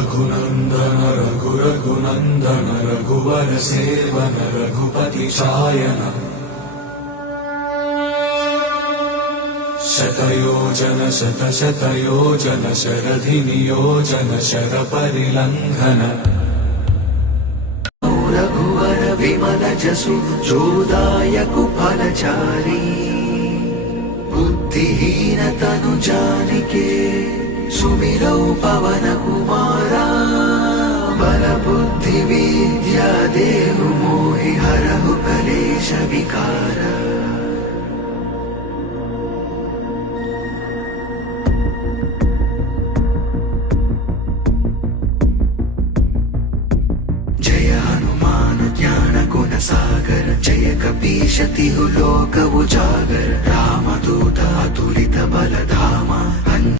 रघुनन्दन रघुरघुनन्दन रघुवर seven Raghupati चायन शतयोजन शतशतयोजन शरधि नियोजन शरपरिलङ्घन रघुवर विमल जसु जोदायकु फलचारी बुद्धिहीन तनु जानिके सुमिरौ पवन कुमारा बल बुद्धि विद्या देहु मोहि हरहु कलेश विकारा जय हनुमान ज्ञान गुण सागर जय कपीश तिहु लोक उजागर रामदूत अतुलित बल धामा